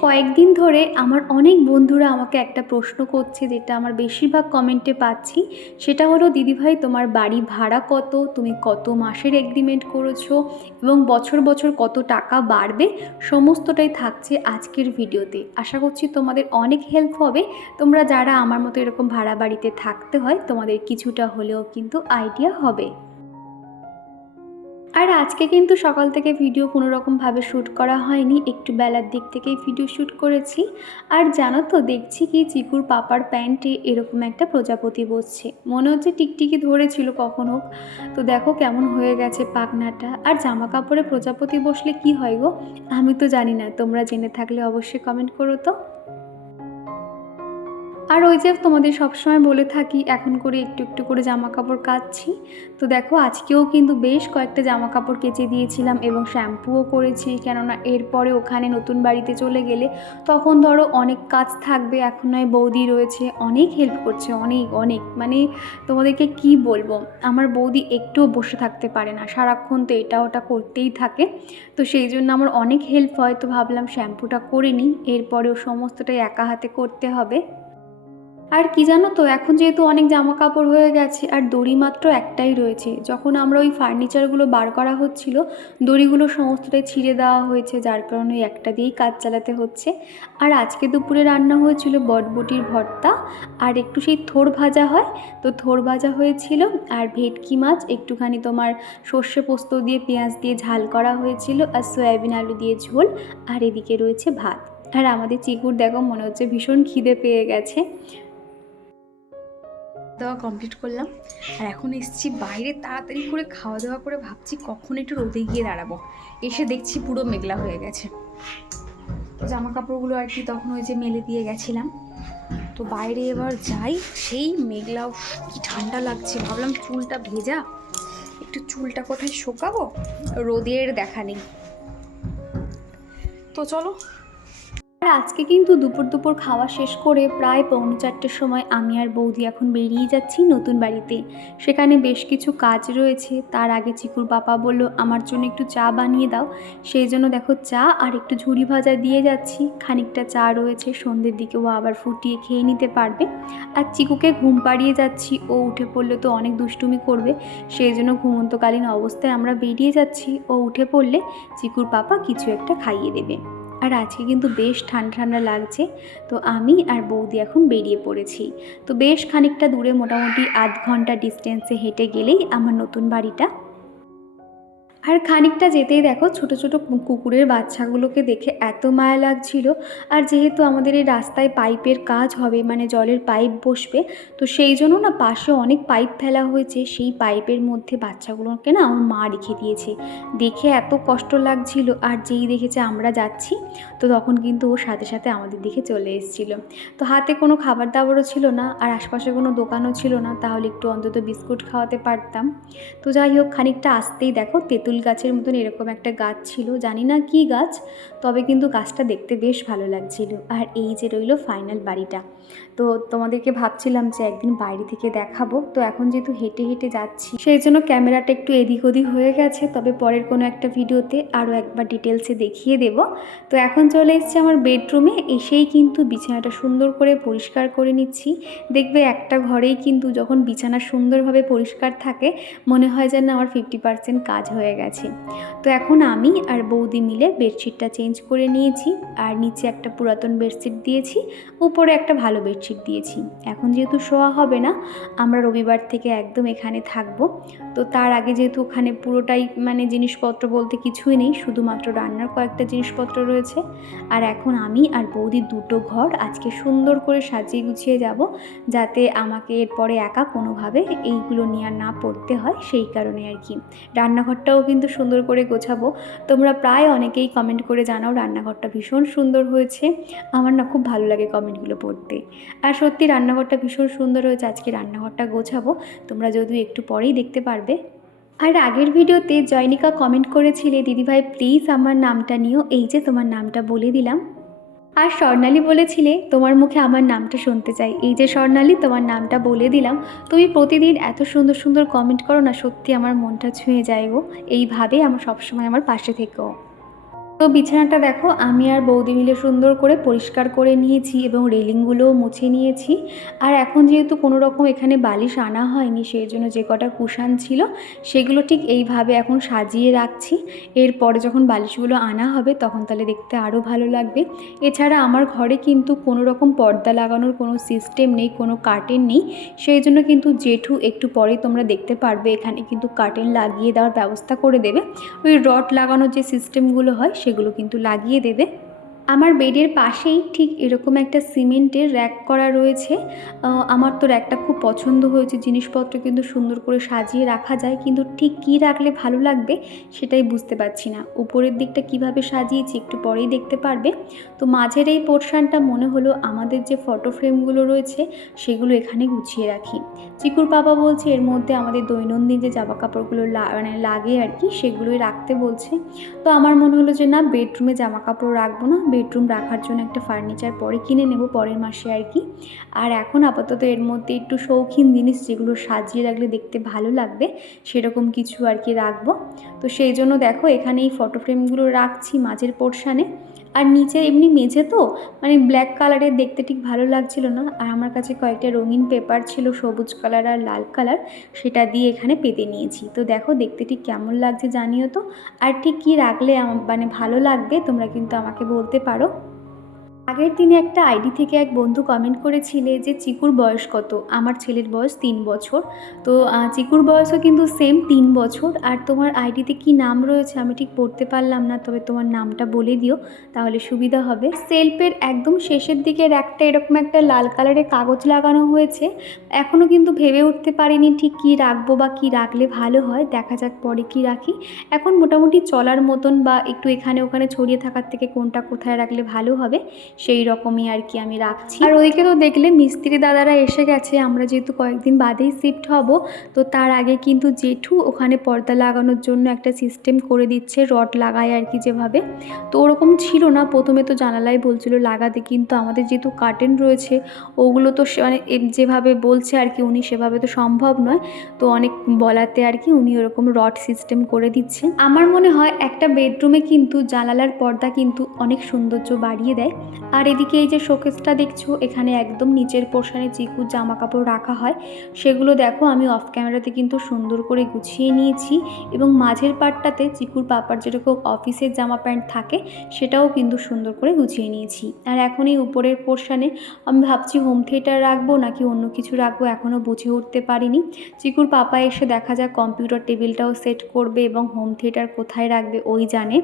কয়েকদিন ধরে আমার অনেক বন্ধুরা আমাকে একটা প্রশ্ন করছে যেটা আমার বেশিরভাগ কমেন্টে পাচ্ছি। সেটা হলো, দিদিভাই, তোমার বাড়ি ভাড়া কত? তুমি কত মাসের এগ্রিমেন্ট করেছ? এবং বছর বছর কত টাকা বাড়বে? সমস্তটাই থাকছে আজকের ভিডিওতে। আশা করছি তোমাদের অনেক হেল্প হবে। তোমরা যারা আমার মতো এরকম ভাড়া বাড়িতে থাকতে হয়, তোমাদের কিছুটা হলেও কিন্তু আইডিয়া হবে। আর আজকে কিন্তু সকাল থেকে ভিডিও কোনো রকমভাবে শ্যুট করা হয়নি। একটু বেলার দিক থেকেই ভিডিও শ্যুট করেছি। আর জানো তো, দেখছি কি চিকুর পাপার প্যান্টে এরকম একটা প্রজাপতি বসছে। মনে হচ্ছে টিকটিকি ধরেছিল কখন। হোক তো দেখো কেমন হয়ে গেছে পাখনাটা। আর জামা কাপড়ে প্রজাপতি বসলে কি হয় গো? আমি তো জানি না। তোমরা জেনে থাকলে অবশ্যই কমেন্ট করো তো। আর ওই যে তোমাদের সবসময় বলে থাকি, এখন করে একটু একটু করে জামা কাপড় কাচ্ছি। তো দেখো, আজকেও কিন্তু বেশ কয়েকটা জামা কাপড় কেচে দিয়েছিলাম এবং শ্যাম্পুও করেছি, কেননা এরপরে ওখানে নতুন বাড়িতে চলে গেলে তখন ধরো অনেক কাজ থাকবে, এখন নয় বৌদি রয়েছে, অনেক হেল্প করছে, অনেক অনেক। মানে তোমাদেরকে কি বলব, আমার বৌদি একটুও বসে থাকতে পারে না, সারাক্ষণ তো এটা ওটা করতেই থাকে। তো সেই জন্য আমার অনেক হেল্প হয়, তো ভাবলাম শ্যাম্পুটা করে নিই, এরপরেও সমস্তটাই একা হাতে করতে হবে। আর কি জানো তো, এখন যেহেতু অনেক জামা কাপড় হয়ে গেছে আর দড়ি মাত্র একটাই রয়েছে, যখন আমরা ওই ফার্নিচারগুলো বার করা হচ্ছিল, দড়িগুলো সমস্তটাই ছিঁড়ে দেওয়া হয়েছে, যার কারণে ওই একটা দিয়েই কাজ চালাতে হচ্ছে। আর আজকে দুপুরে রান্না হয়েছিল বটবটির ভর্তা, আর একটু সেই থোর ভাজা হয়, তো থোর ভাজা হয়েছিল, আর ভেটকি মাছ, একটুখানি তোমার সর্ষে পোস্ত দিয়ে, পেঁয়াজ দিয়ে ঝাল করা হয়েছিল, আর সয়াবিন আলু দিয়ে ঝোল, আর এদিকে রয়েছে ভাত। আর আমাদের চিকুর দেখো, মনে হচ্ছে ভীষণ খিদে পেয়ে গেছে। দাওয়া কমপ্লিট করলাম। আর এখন এসেছি বাইরে তাড়াতাড়ি করে খাওয়া দাওয়া করে ভাবছি কখন একটু রোদে গিয়ে দাঁড়াবো। এসে দেখছি পুরো মেঘলা হয়ে গেছে। তো জামা কাপড়গুলো আর কি তখন ওই যে মেলে দিয়ে গেছিলাম। তো বাইরে এবার যাই সেই মেঘলা উফ, কি ঠান্ডা লাগছে। ভাবলাম চুলটা ভেজা একটু চুলটা কোথায় শোকাবো? রোদের দেখা নেই। তো চলো আর আজকে কিন্তু দুপুর দুপুর খাওয়া শেষ করে প্রায় পৌনে চারটের সময় আমি আর বৌদি এখন বেরিয়ে যাচ্ছি নতুন বাড়িতে। সেখানে বেশ কিছু কাজ রয়েছে। তার আগে চিকুর বাবা বলল, আমার জন্য একটু চা বানিয়ে দাও। সেই জন্য দেখো চা আর একটু ঝুড়ি ভাজা দিয়ে যাচ্ছি। খানিকটা চা রয়েছে, সন্ধ্যের দিকে ও আবার ফুটিয়ে খেয়ে নিতে পারবে। আর চিকুকে ঘুম পাড়িয়ে যাচ্ছি। ও উঠে পড়লে তো অনেক দুষ্টুমি করবে। সেই জন্য ঘুমন্তকালীন অবস্থায় আমরা বেরিয়ে যাচ্ছি। ও উঠে পড়লে চিকুর পাপা কিছু একটা খাইয়ে দেবে। আর আজকে কিন্তু বেশ ঠান্ডা ঠান্ডা লাগছে। তো আমি আর বৌদি এখন বেরিয়ে পড়েছি। তো বেশ খানিকটা দূরে মোটামুটি আধ ঘণ্টা ডিস্টেন্সে হেঁটে গেলেই আমার নতুন বাড়িটা আর খানিকটা যেতেই দেখো ছোট ছোট কুকুরের বাচ্চাগুলোকে দেখে এত মায়া লাগছিল। আর যেহেতু আমাদের এই রাস্তায় পাইপের কাজ হবে মানে জলের পাইপ বসবে, তো সেই জন্য না পাশে অনেক পাইপ ফেলা হয়েছে। সেই পাইপের মধ্যে বাচ্চাগুলোকে না আমার মা রেখে দিয়েছে। দেখে এত কষ্ট লাগছিল। আর যেই দেখেছে আমরা যাচ্ছি, তো তখন কিন্তু ও সাথে সাথে আমাদের দিকে চলে এসেছিল। তো হাতে কোনো খাবার দাবারও ছিল না, আর আশপাশে কোনো দোকানও ছিল না, তাহলে একটু অন্তত বিস্কুট খাওয়াতে পারতাম। তো যাই হোক, খানিকটা আসতেই দেখো তেঁতুল গাছের মতন এরকম একটা গাছ ছিল, জানি না কি গাছ, তবে কিন্তু গাছটা দেখতে বেশ ভালো লাগছিল। আর এই যে রইল ফাইনাল বাড়িটা। তো তোমাদেরকে ভাবছিলাম যে একদিন বাইরে থেকে দেখাবো। তো এখন যেহেতু হেঁটে হেঁটে যাচ্ছি, সেই জন্য ক্যামেরাটা একটু এদিক ওদিক হয়ে গেছে। তবে পরের কোনো একটা ভিডিওতে আরও একবার ডিটেলসে দেখিয়ে দেব। তো এখন চলে এসেছি আমার বেডরুমে। এসেই কিন্তু বিছানাটা সুন্দর করে পরিষ্কার করে নিচ্ছি। দেখবে একটা ঘরেই কিন্তু যখন বিছানা সুন্দরভাবে পরিষ্কার থাকে, মনে হয় যেন আমার ফিফটি পার্সেন্ট কাজ হয়ে গেছে। তো এখন আমি আর বৌদি মিলে বেডশিটটা চেঞ্জ করে নিয়েছি। আর নিচে একটা পুরাতন বেডশিট দিয়েছি। উপরে একটা ভালো বেডশিট দিয়েছি। এখন যেহেতু শোয়া হবে না, আমরা রবিবার থেকে একদম এখানে থাকব। তো তার আগে যেহেতু ওখানে পুরোটাই মানে জিনিসপত্র বলতে কিছুই নেই, শুধুমাত্র রান্নার কয়েকটা জিনিসপত্র রয়েছে। আর এখন আমি আর বৌদি দুটো ঘর আজকে সুন্দর করে সাজিয়ে গুছিয়ে যাব, যাতে আমাকে এরপরে একা কোনোভাবে এইগুলো নিয়ে আর না পড়তে হয়, সেই কারণে আর কি। রান্নাঘরটাও কিন্তু সুন্দর করে গোছাবো। তোমরা প্রায় অনেকেই কমেন্ট করে জানাও রান্নাঘরটা ভীষণ সুন্দর হয়েছে। আমার না খুব ভালো লাগে কমেন্টগুলো পড়তে। আর সত্যি রান্নাঘরটা ভীষণ সুন্দর হয়েছে, আজকে রান্নাঘরটা গোছাবো। তোমরা যদিও একটু পরেই দেখতে পারবে। আর আগের ভিডিওতে জয়নিকা কমেন্ট করেছিলে, দিদিভাই প্লিজ আমার নামটা নিও। এই যে তোমার নামটা বলে দিলাম। আর স্বর্ণালী বলেছিলে, তোমার মুখে আমার নামটা শুনতে চাই। এই যে স্বর্ণালী, তোমার নামটা বলে দিলাম। তুমি প্রতিদিন এত সুন্দর সুন্দর কমেন্ট করো না, সত্যি আমার মনটা ছুঁয়ে যায় গো। এইভাবে আমার সবসময় আমার পাশে থেকো। তো বিছানাটা দেখো, আমি আর বৌদি মিলে সুন্দর করে পরিষ্কার করে নিয়েছি এবং রেলিংগুলোও মুছে নিয়েছি। আর এখন যেহেতু কোনো রকম এখানে বালিশ আনা হয়নি, সেই জন্য যে কটা কুশান ছিল, সেগুলো ঠিক এইভাবে এখন সাজিয়ে রাখছি। এরপরে যখন বালিশগুলো আনা হবে, তখন তাহলে দেখতে আরও ভালো লাগবে। এছাড়া আমার ঘরে কিন্তু কোনো রকম পর্দা লাগানোর কোনো সিস্টেম নেই, কোনো কার্টেন নেই। সেই জন্য কিন্তু জেঠু একটু পরে তোমরা দেখতে পারবে, এখানে কিন্তু কার্টেন লাগিয়ে দেওয়ার ব্যবস্থা করে দেবে। ওই রড লাগানোর যে সিস্টেমগুলো হয় সেগুলো কিন্তু লাগিয়ে দেবে। আমার বেডের পাশেই ঠিক এরকম একটা সিমেন্টের র্যাক করা রয়েছে। আমার তো র্যাকটা খুব পছন্দ হয়েছে। জিনিসপত্র কিন্তু সুন্দর করে সাজিয়ে রাখা যায়, কিন্তু ঠিক কী রাখলে ভালো লাগবে সেটাই বুঝতে পারছি না। উপরের দিকটা কীভাবে সাজিয়েছি একটু পরেই দেখতে পারবে। তো মাঝের এই পোর্শনটা মনে হলো আমাদের যে ফটো ফ্রেমগুলো রয়েছে, সেগুলো এখানে গুছিয়ে রাখি। চিকুর বাবা বলছে, এর মধ্যে আমাদের দৈনন্দিন যে জামা কাপড়গুলো মানে লাগে আর কি, সেগুলোই রাখতে বলছে। তো আমার মনে হলো যে না, বেডরুমে জামা কাপড় রাখব না বেডরুম রাখার জন্য একটা ফার্নিচার পরে কিনে নেব পরের মাসে আর কি। আর এখন আপাতত এর মধ্যে একটু শৌখিন জিনিস যেগুলো সাজিয়ে রাখলে দেখতে ভালো লাগবে, সেরকম কিছু আর কি রাখব। তো সেই জন্য দেখো এখানে এই ফটো ফ্রেমগুলো রাখছি মাঝের পোর্শানে আর নিচে এমনি মেঝে তো? মানে ব্ল্যাক কালারের দেখতে ঠিক ভালো লাগছিল না। আর আমার কাছে কয়েকটা রঙিন পেপার ছিল, সবুজ কালার আর লাল কালার সেটা দিয়ে এখানে পেতে নিয়েছি। তো দেখো, দেখতে ঠিক কেমন লাগছে জানিও তো। আর ঠিক কী রাখলে মানে ভালো লাগবে, তোমরা কিন্তু আমাকে বলতে পারো। আগের দিনে একটা আইডি থেকে এক বন্ধু কমেন্ট করেছিলে যে চিকুর বয়স কত? আমার ছেলের বয়স তিন বছর। তো চিকুর বয়সও কিন্তু সেম তিন বছর। আর তোমার আইডিতে কি নাম রয়েছে আমি ঠিক পড়তে পারলাম না, তবে তোমার নামটা বলে দিও, তাহলে সুবিধা হবে। সেলফের একদম শেষের দিকের একটা এরকম একটা লাল কালারের কাগজ লাগানো হয়েছে। এখনও কিন্তু ভেবে উঠতে পারিনি ঠিক কী রাখব বা কী রাখলে ভালো হয়। দেখা যাক পরে কী রাখি। এখন মোটামুটি চলার মতন বা একটু এখানে ওখানে ছড়িয়ে থাকার থেকে কোনটা কোথায় রাখলে ভালো হবে সেই রকমই আর কি আমি রাখছি। আর ওইদিকে তো দেখলে মিস্ত্রি দাদারা এসে গেছে, আমরা যেহেতু কয়েকদিন বাদেই শিফট হব, তো তার আগে কিন্তু জেঠু ওখানে পর্দা লাগানোর জন্য একটা সিস্টেম করে দিচ্ছে রড লাগায় আর কি যেভাবে। তো ওরকম ছিল না, প্রথমে তো জানালাই বলছিল লাগাতে, কিন্তু আমাদের যেহেতু কার্টেন রয়েছে, ওগুলো তো মানে যেভাবে বলছে আর কি, উনি সেভাবে তো সম্ভব নয়। তো অনেক বলাতে আর কি উনি ওরকম রড সিস্টেম করে দিচ্ছেন আমার মনে হয় একটা বেডরুমে কিন্তু জানালার পর্দা কিন্তু অনেক সৌন্দর্য বাড়িয়ে দেয়। আর এদিকে এই যে শোকেসটা দেখছ, এখানে একদম নিচের পোর্শনে চিকুর জামা কাপড় রাখা হয়। সেগুলো দেখো, আমি অফ ক্যামেরাতে কিন্তু সুন্দর করে গুছিয়ে নিয়েছি এবং মাঝের পার্টটাতে চিকুর পাপার যেরকম অফিসের জামা প্যান্ট থাকে, সেটাও কিন্তু সুন্দর করে গুছিয়ে নিয়েছি। আর এখন এই উপরের পোর্শনে আমি ভাবছি হোম থিয়েটার রাখব নাকি অন্য কিছু রাখব এখনও বুঝে উঠতে পারিনি। চিকুর পাপা এসে দেখা যাক কম্পিউটার টেবিলটাও সেট করবে এবং হোম থিয়েটার কোথায় রাখবে, ওই জানে।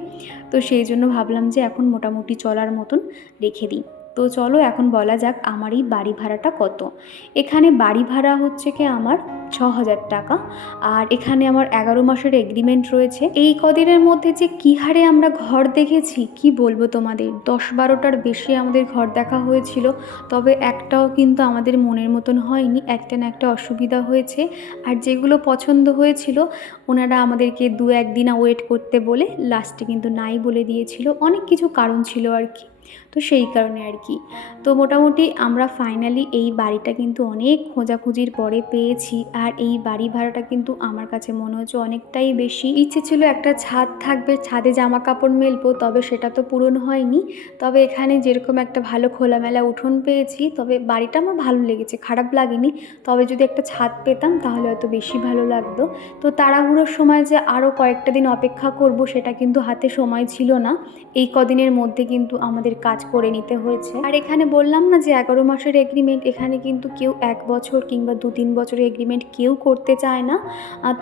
তো সেই জন্য ভাবলাম যে এখন মোটামুটি চলার মতন রেখে দিই। তো চলো এখন বলা যাক আমার এই বাড়ি ভাড়াটা কত। এখানে বাড়ি ভাড়া হচ্ছে কি আমার ছ হাজার টাকা। আর এখানে আমার এগারো মাসের এগ্রিমেন্ট রয়েছে। এই কদিনের মধ্যে যে কী হারে আমরা ঘর দেখেছি, কি বলব তোমাদের? দশ বারোটার বেশি আমাদের ঘর দেখা হয়েছিল। তবে একটাও কিন্তু আমাদের মনের মতন হয়নি। একটা না একটা অসুবিধা হয়েছে। আর যেগুলো পছন্দ হয়েছিল, ওনারা আমাদেরকে দু একদিন ওয়েট করতে বলে লাস্টে কিন্তু নাই বলে দিয়েছিল। অনেক কিছু কারণ ছিল আর কি। তো সেই কারণে আর কি। তো মোটামুটি আমরা ফাইনালি এই বাড়িটা কিন্তু অনেক খোঁজাখুঁজির পরে পেয়েছি আর এই বাড়ি ভাড়াটা কিন্তু আমার কাছে মনে হচ্ছে অনেকটাই বেশি। ইচ্ছে ছিল একটা ছাদ থাকবে, ছাদে জামা কাপড় মেলবো, তবে সেটা তো পূরণ হয়নি। তবে এখানে যেরকম একটা ভালো খোলামেলা উঠোন পেয়েছি, তবে বাড়িটা আমার ভালো লেগেছে, খারাপ লাগেনি। তবে যদি একটা ছাদ পেতাম তাহলে হয়তো বেশি ভালো লাগতো। তো তাড়াহুড়োর সময় যে আরও কয়েকটা দিন অপেক্ষা করব সেটা কিন্তু হাতে সময় ছিল না। এই কদিনের মধ্যে কিন্তু আমাদের কাজ করে নিতে হয়েছে। আর এখানে বললাম না যে এগারো মাসের এগ্রিমেন্ট এখানে কিন্তু কেউ এক বছর কিংবা দু তিন বছরের এগ্রিমেন্ট কেউ করতে চায় না।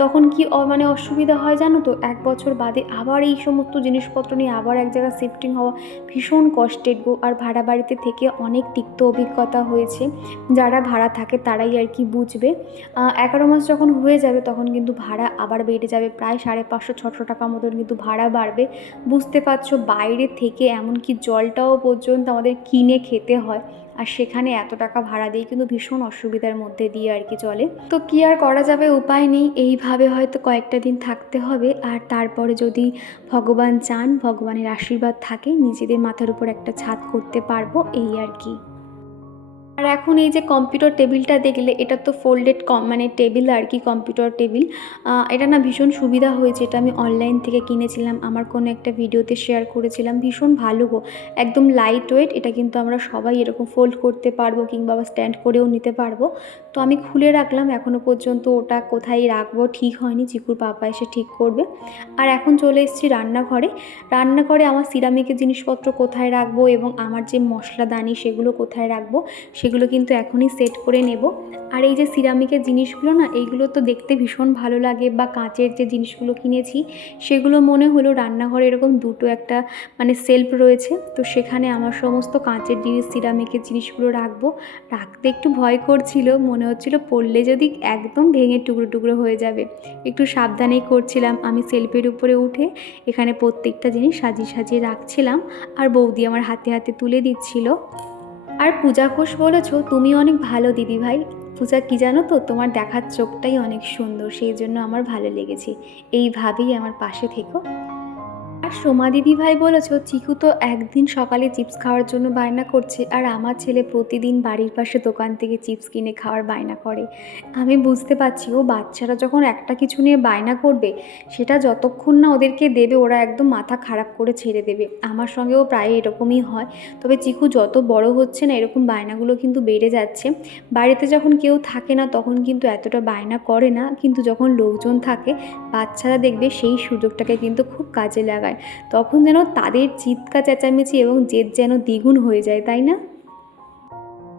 তখন কি মানে অসুবিধা হয় জানো তো? এক বছর বাদে আবার এই সমস্ত জিনিসপত্র নিয়ে আবার এক জায়গায় শিফটিং হওয়া ভীষণ কষ্টের গো। আর ভাড়া বাড়িতে থেকে অনেক তিক্ত অভিজ্ঞতা হয়েছে। যারা ভাড়া থাকে তারাই আর কি বুঝবে। এগারো মাস যখন হয়ে যাবে তখন কিন্তু ভাড়া আবার বেড়ে যাবে। প্রায় সাড়ে পাঁচশো, ছশো টাকা মতন কিন্তু ভাড়া বাড়বে। বুঝতে পারছ, বাইরে থেকে এমনকি জলটাও পর্যন্ত আমাদের কিনে খেতে হয়। আর সেখানে এত টাকা ভাড়া দিয়ে কিন্তু ভীষণ অসুবিধার মধ্যে দিয়ে আর কি চলে। তো কি আর করা যাবে উপায় নেই, এইভাবে হয়তো কয়েকটা দিন থাকতে হবে। আর তারপরে যদি ভগবান চান, ভগবানের আশীর্বাদ থাকে, নিজেদের মাথার উপর একটা ছাদ করতে পারব, এই আর কি। আর এখন এই যে কম্পিউটার টেবিলটা দেখলে, এটা তো ফোল্ডেড কম মানে টেবিল আর কি কম্পিউটার টেবিল এটা না ভীষণ সুবিধা হয়েছে। এটা আমি অনলাইন থেকে কিনেছিলাম। আমার কোনো একটা ভিডিওতে শেয়ার করেছিলাম। ভীষণ ভালো গো। একদম লাইট ওয়েট এটা কিন্তু আমরা সবাই এরকম ফোল্ড করতে পারব কিংবা স্ট্যান্ড করেও নিতে পারব। তো আমি খুলে রাখলাম। এখনও পর্যন্ত ওটা কোথায় রাখব ঠিক হয়নি। চিকুর পাপা এসে ঠিক করবে। আর এখন চলে এসেছি রান্নাঘরে। রান্নাঘরে আমার সিরামিকের জিনিসপত্র কোথায় রাখব এবং আমার যে মশলাদানি সেগুলো কোথায় রাখব সেগুলো কিন্তু এখনই সেট করে নেব। আর এই যে সিরামিকের জিনিসগুলো না, এইগুলো তো দেখতে ভীষণ ভালো লাগে বা কাঁচের যে জিনিসগুলো কিনেছি, সেগুলো মনে হলো রান্নাঘরে এরকম দুটো একটা মানে সেলফ রয়েছে। তো সেখানে আমার সমস্ত কাঁচের জিনিস সিরামিকের জিনিসগুলো রাখব। রাখতে একটু ভয় করছিল, মনে হচ্ছিল পড়লে যদি একদম ভেঙে টুকরো টুকরো হয়ে যাবে। একটু সাবধানেই করছিলাম আমি সেলফের উপরে উঠে। এখানে প্রত্যেকটা জিনিস সাজিয়ে সাজিয়ে রাখছিলাম। আর বৌদি আমার হাতে হাতে তুলে দিচ্ছিল। আর পূজা ঘোষ বলেছ, তুমি অনেক ভালো দিদি ভাই। পূজা, কি জানো তো, তোমার দেখার চোখটাই অনেক সুন্দর, সেই জন্য আমার ভালো লেগেছে। এইভাবেই আমার পাশে থেকো। আর সোমা দিদি ভাই বলেছ, চিকু তো একদিন সকালে চিপস খাওয়ার জন্য বায়না করছে, আর আমার ছেলে প্রতিদিন বাড়ির পাশে দোকান থেকে চিপস কিনে খাওয়ার বায়না করে। আমি বুঝতে পারছি, ও বাচ্চারা যখন একটা কিছু নিয়ে বায়না করবে, সেটা যতক্ষণ না ওদেরকে দেবে, ওরা একদম মাথা খারাপ করে ছেড়ে দেবে। আমার সঙ্গেও প্রায় এরকমই হয়। তবে চিকু যত বড় হচ্ছে না, এরকম বায়নাগুলো কিন্তু বেড়ে যাচ্ছে। বাড়িতে যখন কেউ থাকে না, তখন কিন্তু এতটা বায়না করে না, কিন্তু যখন লোকজন থাকে, বাচ্চারা দেখবে সেই সুযোগটাকে কিন্তু খুব কাজে লাগায়। তখন যেন তাদের চিৎকার, চেঁচামেচি এবং জেদ যেন দ্বিগুণ হয়ে যায়, তাই না?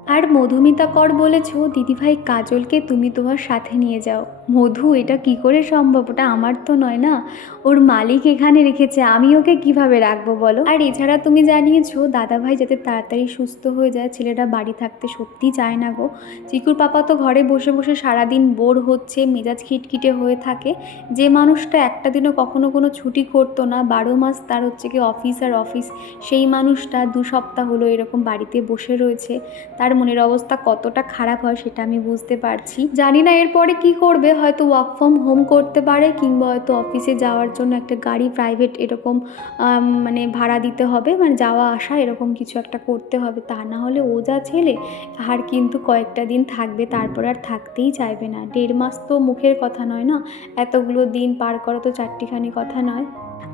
আর মধুমিতা কর বলেছ, দিদিভাই কাজলকে তুমি তোমার সাথে নিয়ে যাও। মধু, এটা কি করে সম্ভব? ওটা আমার তো নয় না। ওর মালিক এখানে রেখেছে, আমি ওকে কীভাবে রাখব বলো? আর এছাড়া তুমি জানিয়েছো, দাদাভাই যাতে তাড়াতাড়ি সুস্থ হয়ে যায়, ছেলেটা বাড়ি থাকতে সত্যি চায় না গো। চিকুর পাপা তো ঘরে বসে বসে সারাদিন বোর হচ্ছে, মেজাজ খিটখিটে হয়ে থাকে। যে মানুষটা একটা দিনও কখনো কোনো ছুটি করতো না, বারো মাস তার হচ্ছে কি অফিস আর অফিস। সেই মানুষটা দু সপ্তাহ হলো এরকম বাড়িতে বসে রয়েছে। তার মনের অবস্থা কতটা খারাপ হয় সেটা আমি বুঝতে পারছি। জানি না এরপরে কি করবে হয়তো ওয়ার্ক ফ্রম হোম করতে পারে কিংবা হয়তো অফিসে যাওয়ার জন্য একটা গাড়ি প্রাইভেট এরকম মানে ভাড়া দিতে হবে মানে যাওয়া আসা এরকম কিছু একটা করতে হবে। তা না হলে ও যা ছেলে আর কিন্তু কয়েকটা দিন থাকবে, তারপর আর থাকতেই চাইবে না। দেড় মাস তো মুখের কথা নয় না? এতগুলো দিন পার করা তো চারটিখানি কথা নয়।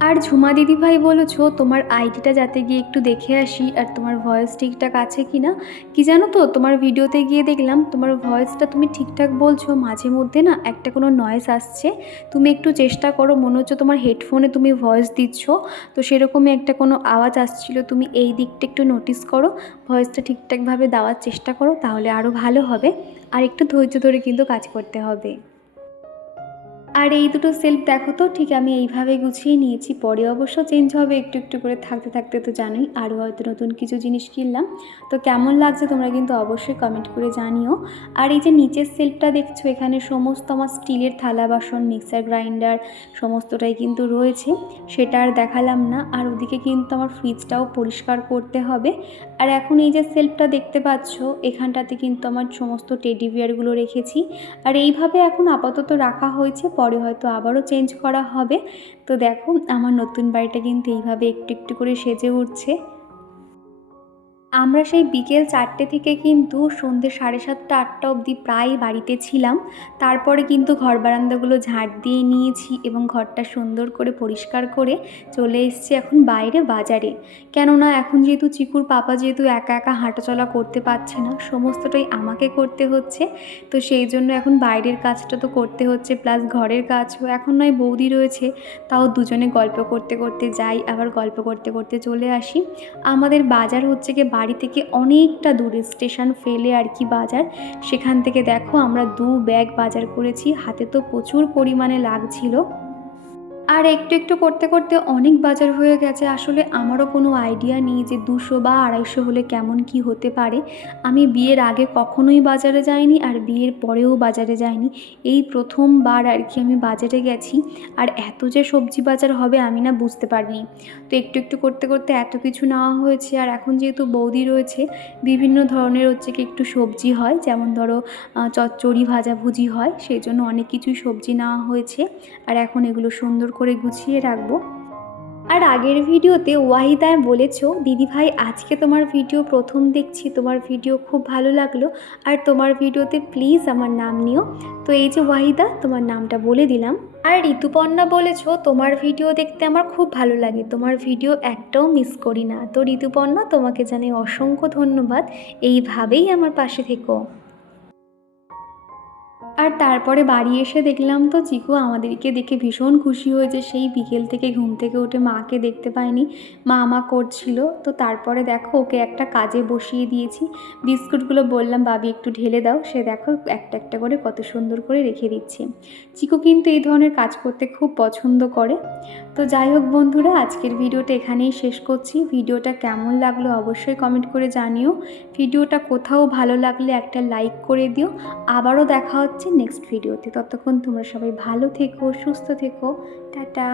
আর ঝুমা দিদিভাই বলেছ, তোমার আইডিটা যাতে গিয়ে একটু দেখে আসি আর তোমার ভয়েস ঠিকঠাক আছে কি না কি জানো তো, তোমার ভিডিওতে গিয়ে দেখলাম তোমার ভয়েসটা তুমি ঠিকঠাক বলছো, মাঝে মধ্যে না একটা কোনো নয়েস আসছে। তুমি একটু চেষ্টা করো, মনে হচ্ছে তোমার হেডফোনে তুমি ভয়েস দিচ্ছ। তো সেরকমই একটা কোনো আওয়াজ আসছিল, তুমি এই দিকটা একটু নোটিস করো ভয়েসটা ঠিকঠাকভাবে দেওয়ার চেষ্টা করো, তাহলে আরও ভালো হবে। আর একটু ধৈর্য ধরে কিন্তু কাজ করতে হবে। আর এই দুটো সেলফ দেখো তো, ঠিক আমি এইভাবে গুছিয়ে নিয়েছি। পরে অবশ্য চেঞ্জ হবে, একটু একটু করে থাকতে থাকতে তো জানোই, আরও হয়তো নতুন কিছু জিনিস কিনলাম। তো কেমন লাগছে তোমরা কিন্তু অবশ্যই কমেন্ট করে জানিও। আর এই যে নিচের সেলফটা দেখছ, এখানে সমস্ত আমার স্টিলের থালা বাসন মিক্সার গ্রাইন্ডার সমস্তটাই কিন্তু রয়েছে। সেটা আর দেখালাম না, আর ওদিকে কিন্তু আমার ফ্রিজটাও পরিষ্কার করতে হবে। আর এখন এই যে সেলফটা দেখতে পাচ্ছ, এখানটাতে কিন্তু আমার সমস্ত টেডি বিয়ারগুলো রেখেছি। আর এইভাবে এখন আপাতত রাখা হয়েছে পরে হয়তো আবারও চেঞ্জ করা হবে। তো দেখো, আমার নতুন বাড়িটা কিন্তু এইভাবে একটু একটু করে সেজে উঠছে। আমরা সেই বিকেল চারটে থেকে কিন্তু সন্ধ্যে সাড়ে সাতটা, আটটা অবধি প্রায় বাড়িতে ছিলাম। তারপরে কিন্তু ঘর বারান্দাগুলো ঝাড় দিয়ে নিয়েছি এবং ঘরটা সুন্দর করে পরিষ্কার করে চলে এসেছি এখন বাইরে বাজারে। কেননা এখন যেহেতু চিকুর পাপা যেহেতু একা একা হাঁটাচলা করতে পারছে না, সমস্তটাই আমাকে করতে হচ্ছে। তো সেই জন্য এখন বাইরের কাজটা তো করতে হচ্ছে প্লাস ঘরের কাজও এখন নয়, বৌদি রয়েছে, তাও দুজনে গল্প করতে করতে যাই, আবার গল্প করতে করতে চলে আসি। আমাদের বাজার হচ্ছে গিয়ে বাড়ি থেকে অনেকটা দূরে স্টেশন ফেলে আর কি বাজার। সেখান থেকে দেখো আমরা দু ব্যাগ বাজার করেছি। হাতে তো প্রচুর পরিমাণে লাগছিল। আর একটু একটু করতে করতে অনেক বাজার হয়ে গেছে। আসলে আমারও কোনো আইডিয়া নেই যে দুশো বা আড়াইশো হলে কেমন কি হতে পারে। আমি বিয়ের আগে কখনোই বাজারে যাইনি আর বিয়ের পরেও বাজারে যাইনি। এই প্রথমবার আর কি আমি বাজারে গেছি। আর এত যে সবজি বাজার হবে আমি না বুঝতে পারিনি। তো একটু একটু করতে করতে এত কিছু নেওয়া হয়েছে আর এখন যেহেতু বৌদি রয়েছে, বিভিন্ন ধরনের হচ্ছে কি একটু সবজি হয়। যেমন ধরো চচ্চড়ি ভাজাভুজি হয়, সেই জন্য অনেক কিছুই সবজি নেওয়া হয়েছে। আর এখন এগুলো সুন্দর করে গুছিয়ে রাখব। আর আগের ভিডিওতে ওয়াহিদা বলেছ দিদিভাই আজকে তোমার ভিডিও প্রথম দেখছি, তোমার ভিডিও খুব ভালো লাগল। আর তোমার ভিডিওতে প্লিজ আমার নাম নিও। তো এই যে ওয়াহিদা, তোমার নামটা বলে দিলাম। আর ঋতুপর্ণা বলেছ, তোমার ভিডিও দেখতে আমার খুব ভালো লাগে। তোমার ভিডিও একটাও মিস করি না। তো ঋতুপর্ণা, তোমাকে জানাই অসংখ্য ধন্যবাদ। এইভাবেই আমার পাশে থেকো। আর তারপরে বাড়ি এসে দেখলাম তো চিকু আমাদেরকে দেখে ভীষণ খুশি হয়েছে। সেই বিকেল থেকে ঘুম থেকে উঠে মাকে দেখতে পাইনি। মা আমা করছিল। তো তারপরে দেখো ওকে একটা কাজে বসিয়ে দিয়েছি। বিস্কুটগুলো বললাম, বাবি, একটু ঢেলে দাও। সে দেখো একটা একটা করে কত সুন্দর করে রেখে দিচ্ছে। চিকু কিন্তু এই ধরনের কাজ করতে খুব পছন্দ করে। তো যাই হোক বন্ধুরা, আজকের ভিডিওটা এখানেই শেষ করছি। ভিডিওটা কেমন লাগল অবশ্যই কমেন্ট করে জানিও। ভিডিওটা কোথাও ভালো লাগলে একটা লাইক করে দিও। আবারও দেখা হচ্ছে নেক্সট ভিডিওতে। ততক্ষণ তোমরা সবাই ভালো থেকো সুস্থ থেকো। টাটা।